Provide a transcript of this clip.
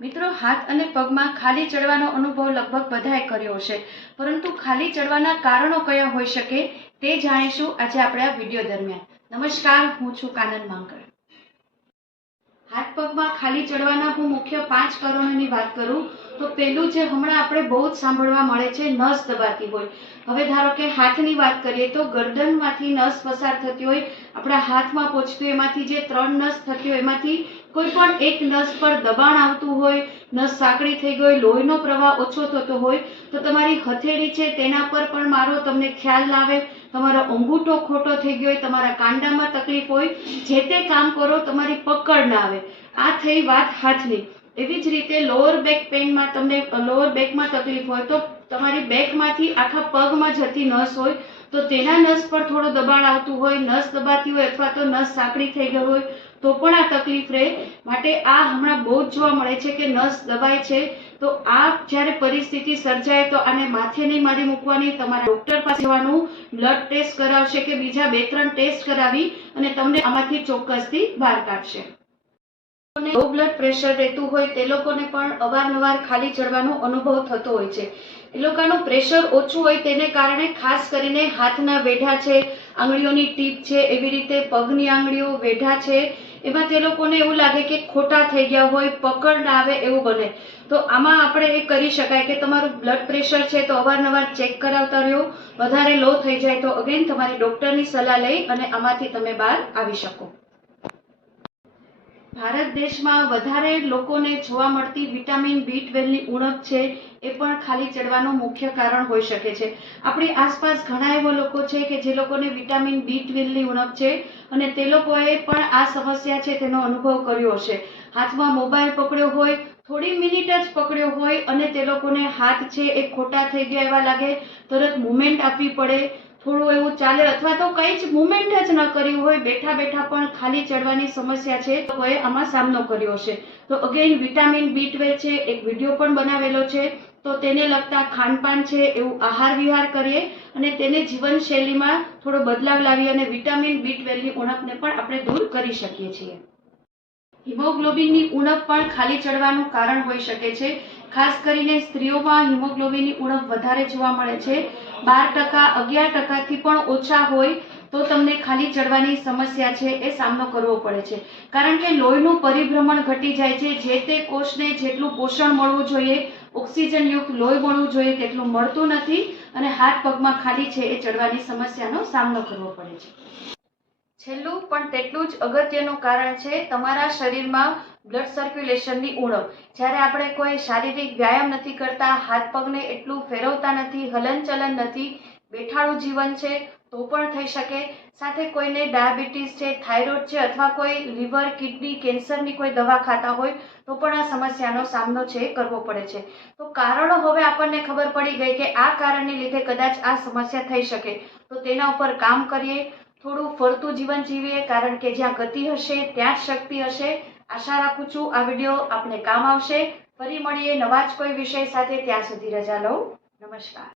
મિત્રો, હાથ અને પગમાં ખાલી ચડવાનો અનુભવ લગભગ બધાએ કર્યો હશે. પરંતુ ખાલી ચડવાના કારણો કયા હોઈ શકે તે જાણીશું આજે આપણે આ વીડિયો દરમિયાન. નમસ્કાર, હું છું કાનન હાથ પગમાં ખાલી ચડવાના હું મુખ્ય પાંચ કારણોની વાત કરું, તો પહેલું જે હમણાં આપણે બહુ જ સાંભળવા મળે છે, નસ દબાતી હોય. હવે ધારો કે હાથની વાત કરીએ તો ગરદનમાંથી નસ પસાર થતી હોય, આપણા હાથમાં પહોંચતું એમાંથી જે ત્રણ નસ થતી હોય, એમાંથી કોઈ પણ એક નસ પર દબાણ આવતું હોય, નસ સાંકડી થઈ ગઈ, લોહીનો પ્રવાહ ઓછો થતો હોય, તો તમારી હથેળી છે તેના પર પણ મારો તમને ખ્યાલ લાવે. તમારો અંગૂઠો ખોટો થઈ ગયો હોય, તમારા કાંડામાં તકલીફ હોય, જે તે કામ કરો, તમારી પકડ ના આવે. આ થઈ વાત હાથની. એવી જ રીતે લોઅર બેક પેઇનમાં તમને લોઅર બેકમાં તકલીફ હોય, તો તમારી બેકમાંથી આખા પગમાં જતી નસ હોય, તો તેના નસ પર થોડું દબાણ આવતું હોય, નસ દબાતી હોય અથવા તો નસ સાંકડી થઈ ગઈ હોય તો પણ આ તકલીફ રહે. માટે આ હમણાં બહુ જ જોવા મળે છે કે નસ દબાય છે. તો આ જ્યારે પરિસ્થિતિ સર્જાય તો આને માથે નહીં મારી મૂકવાની, તમારા ડોક્ટર પાસે જવાનું, બ્લડ ટેસ્ટ કરાવશે કે બીજા બે ત્રણ ટેસ્ટ કરાવી અને તમને આમાંથી ચોક્કસથી બહાર કાઢશે. લો બ્લડ પ્રેશર રહેતું હોય તે લોકોને પણ અવારનવાર ખાલી ચડવાનો અનુભવ થતો હોય છે. એ લોકોનું પ્રેશર ઓછું હોય તેને કારણે ખાસ કરીને હાથના વેઢા છે, આંગળીઓની ટીપ છે, એવી રીતે પગની આંગળીઓ વેઢા છે. એમાં તે લોકોને એવું લાગે કે ખોટા થઈ ગયા હોય, પકડ ના આવે એવું બને. તો આમાં આપણે એ કરી શકાય કે તમારું બ્લડ પ્રેશર છે તો અવારનવાર ચેક કરાવતા રહ્યો, વધારે લો થઈ જાય તો અગેન તમારી ડોક્ટરની સલાહ લઈ અને આમાંથી તમે બહાર આવી શકો. ભારત દેશમાં વધારે લોકોને જોવા મળતી વિટામિન બી ટ્વેલ્વની ઉણપ છે, એ પણ ખાલી ચડવાનું મુખ્ય કારણ હોઈ શકે છે. આપણી આસપાસ ઘણા એવા લોકો છે કે જે લોકોને વિટામિન બી ટ્વેલ્વની ઉણપ છે અને તે લોકોએ પણ આ સમસ્યા છે તેનો અનુભવ કર્યો હશે. હાથમાં મોબાઈલ પકડ્યો હોય, થોડી મિનિટ જ પકડ્યો હોય અને તે લોકોને હાથ છે એ ખોટા થઈ ગયા એવા લાગે, તરત મુવમેન્ટ આપવી પડે થોડું એવું ચાલે અથવા તો કંઈ જ મુવમેન્ટ જ ન કર્યું હોય, બેઠા બેઠા પણ ખાલી ચડવાની સમસ્યા છે લોકોએ આમાં સામનો કર્યો છે તો અગેઇન વિટામિન બી છે, એક વીડિયો પણ બનાવેલો છે, તો તેને લગતા ખાનપાન છે, એવું આહાર વિહાર કરીએ અને તેને જીવનશૈલીમાં થોડો બદલાવ લાવી અને વિટામિન બી ટ્વેલ્વની ઉણપને પણ આપણે દૂર કરી શકીએ છીએ. હિમોગ્લોબિનની ઉણપ પણ ખાલી ચડવાનું કારણ હોઈ શકે છે ખાસ કરીને સ્ત્રીઓમાં હિમોગ્લોબિનની ઉણપ વધારે જોવા મળે છે. બાર ટકા, અગિયાર ટકાથી પણ ઓછા હોય તો તમને ખાલી ચડવાની સમસ્યા છે એ સામનો કરવો પડે છે. કારણ કે લોહીનું પરિભ્રમણ ઘટી જાય છે. જે તે કોષને જેટલું પોષણ મળવું જોઈએ, ઓક્સિજનયુક્ત લોહી મળવું જોઈએ તેટલું મળતું નથી અને હાથ પગમાં ખાલી છે એ ચડવાની સમસ્યાનો સામનો કરવો પડે છે. છેલ્લું, પણ તેટલું જ અગત્યનું કારણ છે, તમારા શરીરમાં બ્લડ સર્ક્યુલેશનની ઉણપ. જ્યારે આપણે કોઈ શારીરિક વ્યાયામ નથી કરતા, હાથ પગને એટલું ફેરવતા નથી, હલનચલન નથી બેઠાડું જીવન છે, તો પણ થઈ શકે. સાથે કોઈને ડાયાબિટીસ છે, થાઇરોઇડ છે અથવા કોઈ લીવર, કિડની, કેન્સરની કોઈ દવા ખાતા હોય, તો પણ આ સમસ્યાનો સામનો છે એ કરવો પડે છે. તો કારણો હવે આપણને ખબર પડી ગઈ કે આ કારણને લીધે કદાચ આ સમસ્યા થઈ શકે. તો તેના ઉપર કામ કરીએ, થોડું ફરતું જીવન જીવીએ, કારણ કે જ્યાં ગતિ હશે, ત્યાં જ શક્તિ હશે આશા રાખું છું આ વીડિયો આપને કામ આવશે. ફરી મળીએ નવા જ કોઈ વિષય સાથે ત્યાં સુધી રજા લઉં. નમસ્કાર.